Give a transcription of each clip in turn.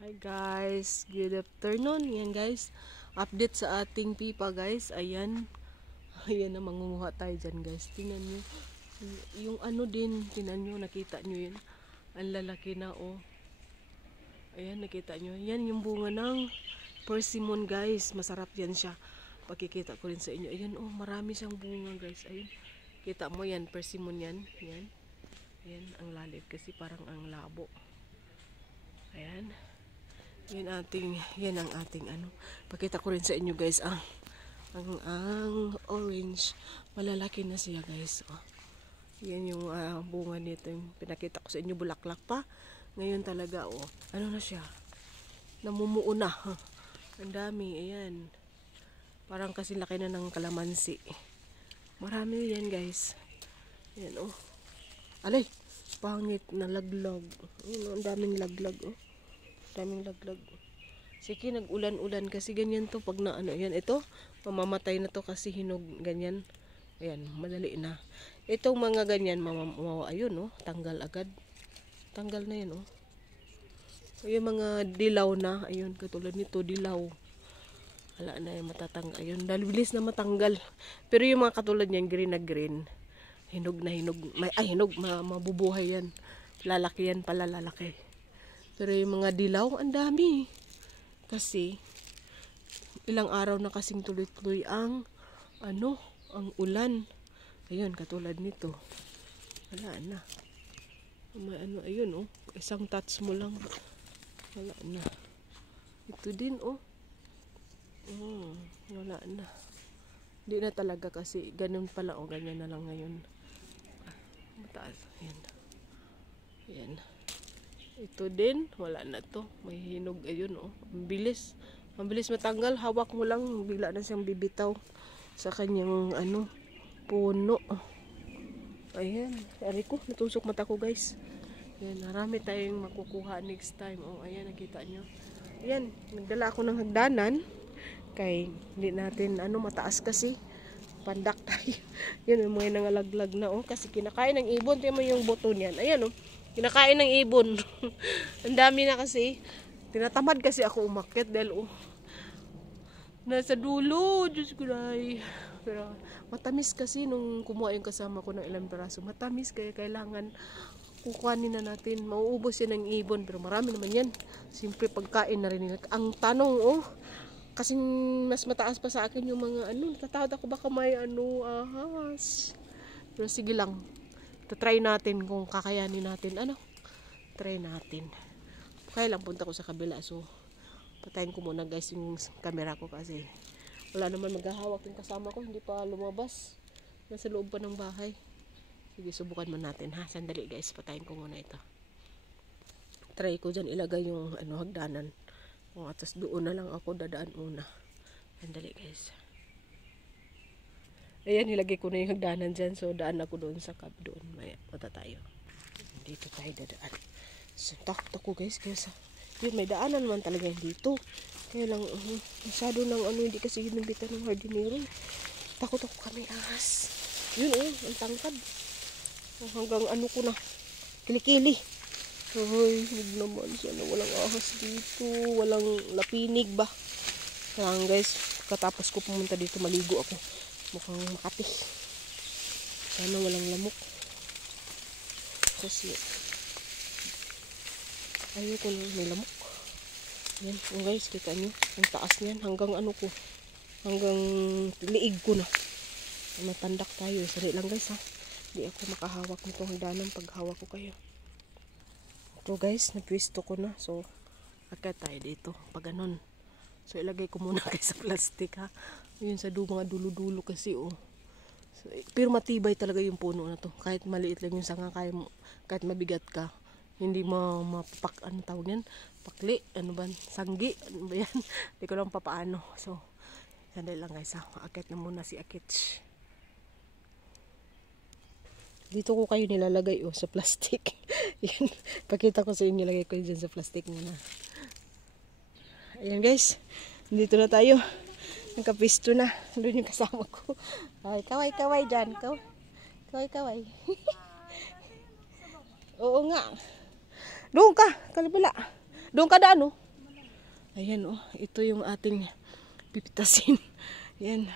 Hi guys, good afternoon. Yan guys, update sa ating pipa guys. Ayan, ayan na mangunguha tayo dyan guys. Tingnan nyo, yung ano din, tingnan nyo, nakita nyo yun. Ang lalaki na oh. Ayan, nakita nyo. Yan yung bunga ng persimmon guys. Masarap yan siya. Pakikita ko rin sa inyo. Ayan oh, marami siyang bunga guys. Ayan, kita mo yan, persimmon yan. Yan, ayan, ang lalim kasi parang ang labo. Ayan. Yan ang ating ano. Pakita ko rin sa inyo guys ang orange. Malalaki na siya guys. Oh. Yan yung bunga nito. Yung pinakita ko sa inyo bulaklak pa. Ngayon talaga oh. Ano na siya? Namumuo na. Ang dami. Ayan. Parang kasi laki na ng kalamansi. Marami yan guys. Ayan oh. Alay. Pangit na laglag. Ayan oh. Ang daming laglag oh. Daming laglag. Sige, nag-ulan-ulan kasi ganyan to pag na ano, yan ito, mamamatay na to kasi hinog ganyan. Ayan, madali na. Itong mga ganyan, ayun oh, tanggal agad. Tanggal na yan oh. Yung mga dilaw na, ayun, katulad nito, dilaw. Wala na yung matatanggal. Ayun, dahil bilis na matanggal. Pero yung mga katulad niyan, green na green, hinog na hinog. Hinog, mabubuhay yan. Lalaki yan pala, lalaki. Pero yung mga dilaw, ang dami. Kasi, ilang araw na kasing tuloy-tuloy ang ulan. Ayun, katulad nito. Wala na. May ayun, oh. Isang touch mo lang. Wala na. Ito din, oh. Wala na. Hindi na talaga kasi, ganun pala, oh. Ganyan na lang ngayon. Mataas. Ayan. Ayan. Ito din, wala na to. May hinog, ayun oh. Ang bilis. Ang bilis matanggal. Hawak mo lang, bigla na siyang bibitaw sa kanyang puno. Ayan. Ari ko, natusok mata ko guys. Ayan, marami tayong makukuha next time. Oh, ayan, nakita nyo. Ayan, nagdala ako ng hagdanan. Kay, hindi natin, mataas kasi. Pandak tayo. Yan, may nangalaglag na oh. Kasi kinakain ng ibon. Tingnan mo yung buto niyan. Ayan oh. Kinakain ng ibon. Ang dami na kasi. Tinatamad kasi ako umakyat dahil nasa dulo. Diyos ko ay. Pero matamis kasi nung kumuha yung kasama ko ng ilang peraso. Matamis kaya kailangan kukuhanin na natin. Mauubos yan ng ibon. Pero marami naman yan. Siyempre pagkain na rin nila. Ang tanong oh. Kasing mas mataas pa sa akin yung mga natatakot ako baka may ahas. Pero sige lang. Try natin kung kakayanin natin. Try natin. Kaya lang punta ko sa kabila. So, patayin ko muna guys yung camera ko kasi wala naman maghahawak yung kasama ko. Hindi pa lumabas. Nasa loob pa ng bahay. Sige, subukan mo natin ha. Sandali guys. Patayin ko muna ito. Try ko dyan ilagay yung hagdanan. Tapos doon na lang ako dadaan una. Sandali guys. Ayan, nilagay ko na yung hagdanan dyan. So, daan ako doon sa cab doon. Maya, punta tayo. Dito tayo dadaan. So, takot ako guys. Kaya yun, may daanan naman talaga dito. Kaya lang, masyado ng hindi kasi hinumbitan ng hardinero. Takot ako kami ahas. Yun ang tangkad. Hanggang ko na. Kilikili. Ay, huwag naman. Sana walang ahas dito. Walang lapinig ba? Kaya guys, katapos ko pumunta dito, maligo ako. Mukhang Makati. Sana walang lamok. Kasi ayoko na may lamok. Yan. Guys, kita nyo. Ang taas niyan. Hanggang ko. Hanggang liig ko na. Matandak tayo. Sari lang guys ha. Hindi ako makahawak nitong hagdanan pag hawak ko kayo. Ito guys, nagwisto ko na. So, akit tayo dito. Pag ganun. So, ilagay ko muna guys sa plastic ha. Yun sa mga dulo-dulo kasi oh. So, pero matibay talaga yung puno na to. Kahit maliit lang yung sanga, kahit mabigat ka, hindi mapapak, tawag yan? Pakli, sanggi, ba yan? Hindi ko lang papaano. So, sandali lang guys ha. Akit na muna si Akit. Dito ko kayo nilalagay oh, sa plastic. Yan. Pakita ko sa inyo, lagay ko dyan sa plastic na. Ayan guys, dito na tayo. Nakapisto na. Doon yung kasama ko. Ay, kaway dyan. Kaway. Oo nga. Doon ka, kalibila. Doon ka daan, oh. Ayan oh, ito yung ating pipitasin. Yan.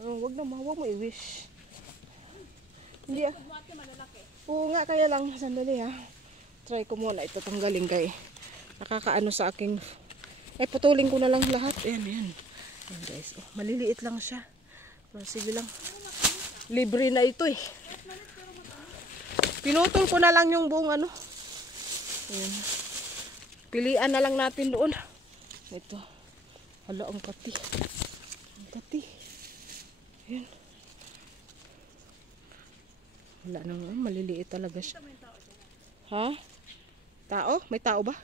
Wag na, wag mo i-wish. Hindi ah. Oo nga, kaya lang, sandali ha. Try ko muna ito tanggalin kay nakakaano sa aking, ay putulin ko na lang lahat. Ayan, ayan. Ayan guys, oh, maliliit lang siya. Oh, sige lang. Libre na ito eh. Pinutol ko na lang yung buong ano. Ayan. Pilian na lang natin doon. Ito. Hala, ang kati. Ang kati. Ayan. Wala nang, maliliit talaga siya. Ha? Tao? May tao ba?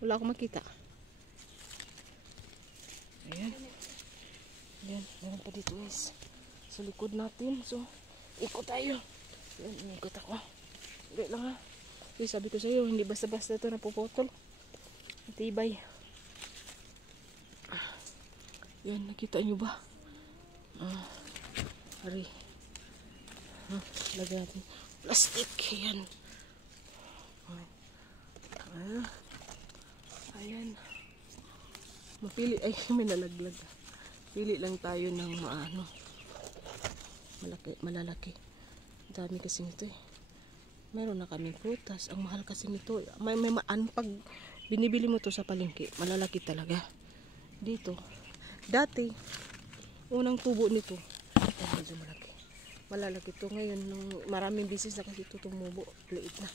Wala akong makita. Ayan. Ayan. Meron pa dito guys. Sa likod natin. So, ikot tayo. Ayan, ikot ako. Hindi lang ha. Kasi sabi ko sa iyo, hindi basta-basta ito napuputol. Matibay. Yan, nakita nyo ba? Hari. Lagyan natin. Plastic. Yan. Ayan. Mapili. Ay, may nalaglag. Pili lang tayo ng maano. Malalaki. Dami kasi nito eh. Meron na kaming prutas. Ang mahal kasi nito. May pag binibili mo to sa palengke, malalaki talaga. Dito. Dati, unang tubo nito, medyo malaki. Malalaki to. Ngayon, nung maraming bisis na kasi ito tumubo. Liit na.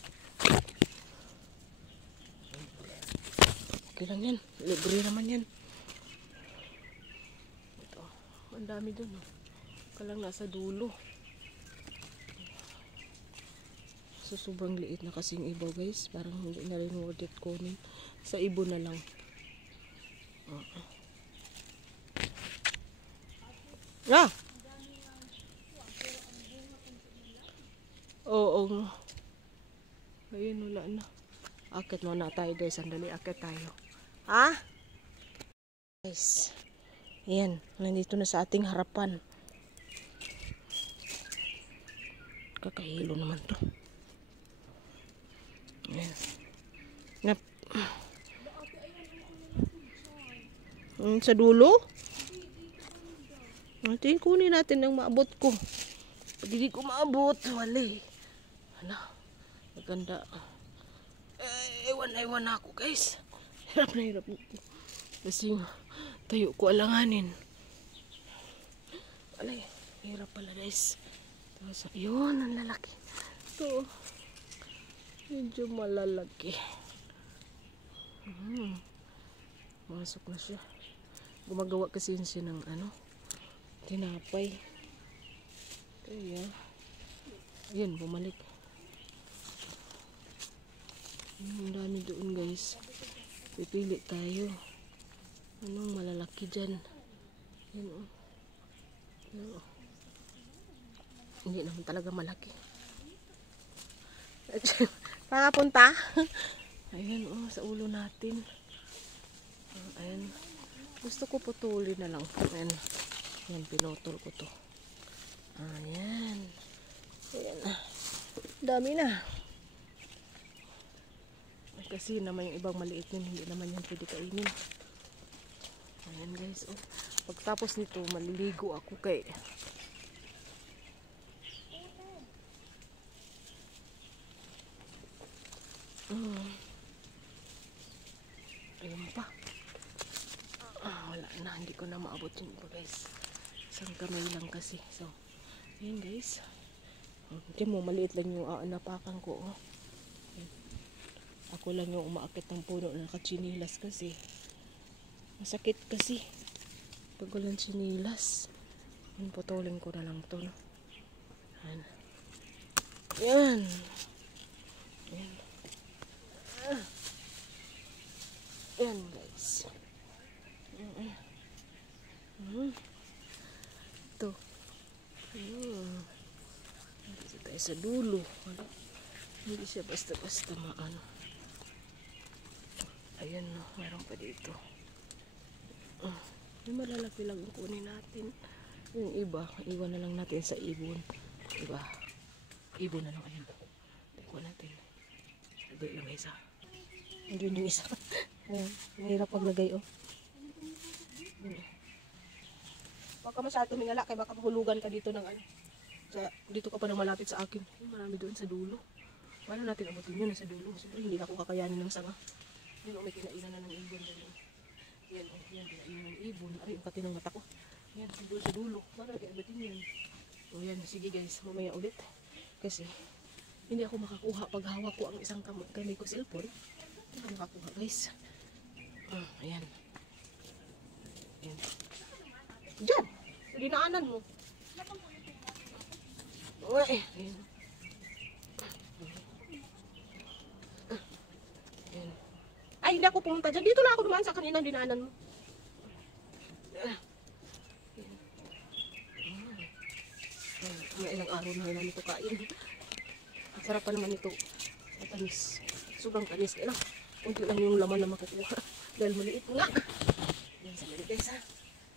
Okay lang yan. Libre naman yan. Ito. Ang dami dun. Kalang nasa dulo. So, sobrang liit na kasing ibaw guys. Parang hindi na rin worth it kunin. Sa ibo na lang. Ah! Oo. Ayun, wala na. Akit muna tayo guys. Sandali, akit tayo. Ha? Guys. Ayan. Nandito na sa ating harapan. Kakahilo naman to. Ayan. Sa dulo? Natin kunin natin ang maabot ko. Pag hindi ko maabot, wali. Ano? Maganda. Ewan ako guys. Hirap na hirap. Kasi tayo ko alanganin. Alay, hirap pala guys. Tapos, yun, ang lalaki. Ito. Medyo malalaki. Masok na siya. Gumagawa kasi siya ng ano, tinapay. Kaya, yun, bumalik. Ang dami doon guys. Pipili tayo. Anong malalaki dyan? Yan o. Hindi naman talaga malaki. Pangapunta? Ayan o, sa ulo natin. Ayan. Gusto ko putulin na lang. Ayan. Ayan, pinutol ko to. Ayan. Ayan. Dami na. Kasi naman yung ibang maliit yun, hindi naman yan pwede kainin. Ayan guys. Oh. Pagtapos nito, maliligo ako kay... Ayun pa. Wala na, hindi ko na maabot yung iba guys. Isang kamay lang kasi. So, ayan guys. Hindi mo, maliit lang yung napakan ko. Oh. Ako lang yung umaakit ng puno na nakachinilas kasi. Masakit kasi. Pag walang chinilas. Putulin ko na lang to. No? Ayan. Ayan. Ayan. Ayan guys. Ito. Dito tayo sa dulo. Hindi siya basta-basta maano. Ayan no, meron pa dito. Yung malalaki lang yung kunin natin. Yung iba, iwan na lang natin sa ibon. Diba? Ibon na lang. Ayan. Ikuha natin. Hindi lang isa. Hindi yung isa. Ayan, mahirap maglagay oh. Baka masyado tumingala kaya baka mahulugan ka dito ng ano. Dito ka pa nang malapit sa akin. Marami doon sa dulo. Paano natin abutin yun sa dulo? Siyempre hindi na ako kakayanin ng sanga. Yun may kinainan na ng ibon dyan. Yan kinainan ng ibon. Ay, ang kati ng mata ko. Yan, sa dulo. Paano natin abutin yun? O yan, sige guys, mamaya ulit. Kasi hindi ako makakuha pag hawak ko ang isang kamay ko cellphone. Hindi ako makakuha guys. Ayan. Ayan. Diyan! Sa dinaanan mo. Uy! Ayan. Ayan. Ay, hindi ako pumunta dyan. Dito lang ako dumaan sa kanina dinaanan mo. Mga ilang araw na naman ito kain. Ang sarap pa naman ito. Matamis. Sobrang tamis. Kaya lang, kunti lang yung laman na makukuha. Dahil maliit nga. Yan sa mali guys ha.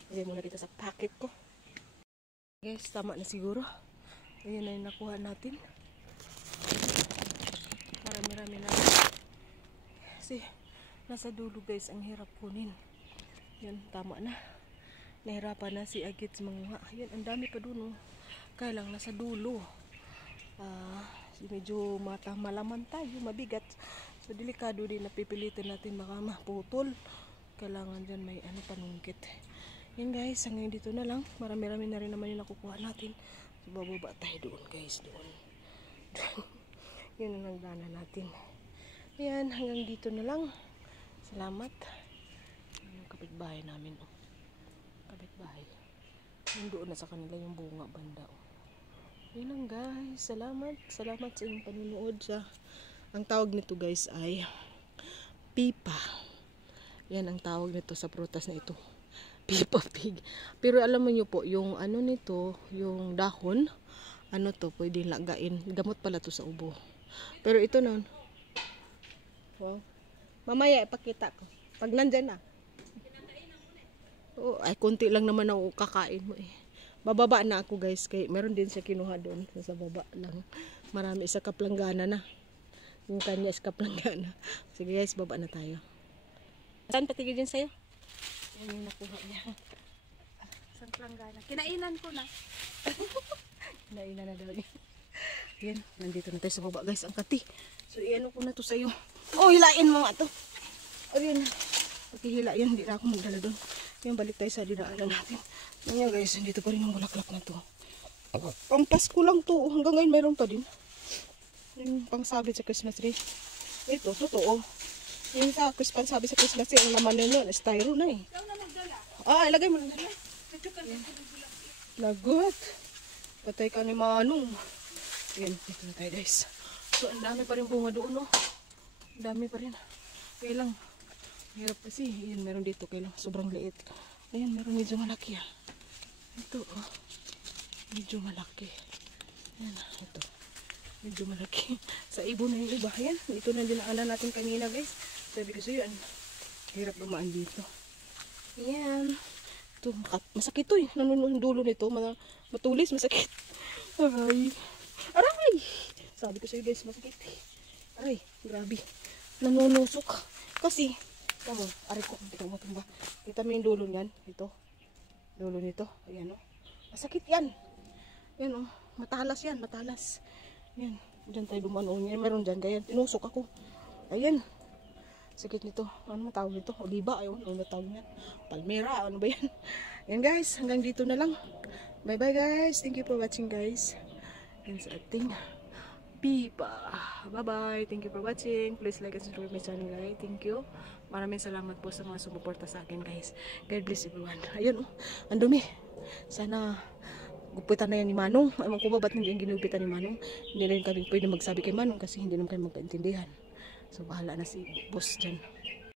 Lagay muna dito sa packet ko. Guys, tama na siguro. Ayan na yung nakuha natin. Marami-rami na. Kasi nasa dulo guys, ang hirap kunin. Yan, tama na. Nahirapan na si Agit manguha. Yan, ang dami pa dun oh. Kaya lang nasa dulo. Medyo malaman tayo, mabigat. So delikado din, napipilitin natin baka maputol. Kailangan dyan may panungkit. Yan guys, hanggang dito na lang. Marami-rami na rin naman yung nakukuha natin. So bababa tayo doon guys, doon. Yun ang nagdana natin. Yan, hanggang dito na lang. Salamat. Yung kapitbahay namin oh. Kapitbahay. Yung doon na sa kanila yung bunga banda oh. Yun lang guys. Salamat. Salamat sa inyong panunood sa. Ang tawag nito guys ay pipa. Yan ang tawag nito sa prutas na ito. Pipa pig. Pero alam mo nyo po, yung ano nito, yung dahon, ano to, pwedeng lagain. Gamot pala to sa ubo. Pero ito nun. Wow. Mamaya ipakita ko. Pag nandyan na. Oh, ay konti lang naman ako kakain mo eh. Bababa na ako guys, kay meron din siya kinuha doon sa baba lang. Marami isa kaplanggana na. Yung kanya is kaplanggana. Sige guys, baba na tayo. Saan patigil din sa'yo? Yan yung nakuha niya. Saan planggana? Kinainan ko na. Kinainan na daw niya. Yan, nandito na tayo sa baba guys, ang kati. So iano ko na to sa'yo. Oh, hilain mo nga to. O yun, pagkihila yan, hindi na ako magdala doon. Yan, balik tayo sa dinaanan natin. Yan guys, dito pa rin ang bulaklak na to. Pang Pasko lang to. Hanggang ngayon mayroon pa din. Yung pangsabit sa Christmas tree. Ito, totoo. Yung sa pangsabit sa Christmas tree, ang laman nyo, styro na eh. Ikaw na magdala. Ilagay mo lang dala. Lagot. Patay ka ni Manong. Yan, dito na tayo guys. So, ang dami pa rin bunga doon, no? Ang dami pa rin. Kaya lang, hirap kasi. Yan, meron dito. Kaya lang, sobrang liit. Ayan, meron medyo malaki ah. Ito, oh. Medyo malaki. Ayan, ito. Medyo malaki. Sa ibon na yung iba. Ayan, ito na dinaanan natin kanina guys. Sabi ko sa'yo, hirap dumaan dito. Ayan. Ito, masakit to eh. Nanunong dulo nito. Matulis, masakit. Aray. Aray! Sabi ko sa'yo guys, masakit eh. Aray, grabe. Nanunusok. Kasi, tama, aray ko, ito matumba. Kita mo yung dulo niyan. Ito. Dulo nito. Ayan o. Masakit yan. Ayan o. Matalas yan. Matalas. Ayan. Diyan tayo dumano. Meron dyan. Kaya tinusok ako. Ayan. Sakit nito. Ano matawag nito? Oliba. Ayun. Ano matawag niyan? Palmera. Ano ba yan? Ayan guys. Hanggang dito na lang. Bye bye guys. Thank you for watching guys. Yan sa ating pipa. Bye bye. Thank you for watching. Please like and subscribe my channel guys. Thank you. Maraming salamat po sa mga sumuporta sa akin guys. God bless everyone. Ayun oh, ang dumi. Sana gupitan na yan ni Manong. Ewan ko ba ba't hindi yung ginupitan ni Manong. Hindi rin kami pwede magsabi kay Manong kasi hindi naman kami magkaintindihan. So bahala na si boss dyan.